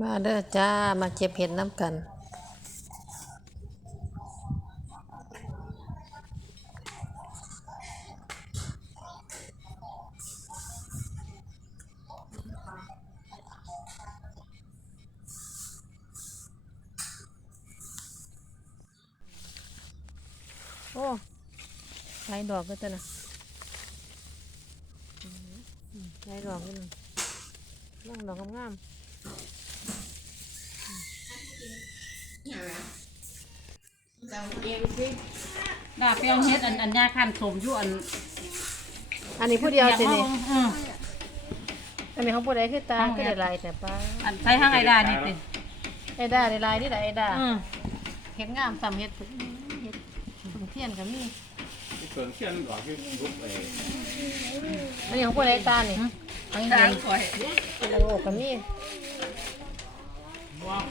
มาเด้อจ้า มาเก็บเห็ดน้ำกัน โอ้ไหดอกก็จะนะไหดอกก็นะนั่งดอกงามๆ ดาเปียงเฮ็ดอันอันยาคันสมอยู่อันอันนี้ผู้เดียวสินี่เอออันนี้ของผู้ใดคือตาก็ได้ลายแต่ป้าอันใช้ห้างไอดานี่สิไอดาได้ลายนี่แหละไอดาเเฮ็ดงามสำเฮ็ดเฮ็ดงเทียนก็มีเกินเทียนหรอคือรูปไออันนี้ของผู้ใดตาเนี่ยตางนี้สวยโอ้ก็มี ออก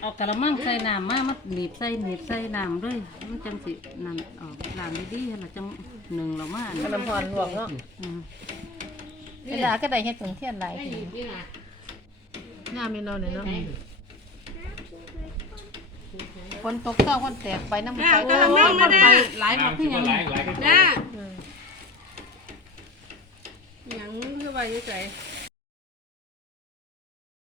กเอากระมังใส่น้ำมามันหนีบใส่หนีบใส่น้ด้วยมันจังสินั่นออกน้ำดีๆแล้วจังหนึ่งเรามาขนมพรลวกเนาะอืมเวลาก็ได้เห็ดถึงเที่ยนหลายไม่หทีนีบนี่หน้าเมนูเนี่ยเนาะฝนตกเศร้าฝนแตกไปน้ำมันไปกระมังมาได้หลายหมดที่ยังหลายหลายหลายห 我来，你猜。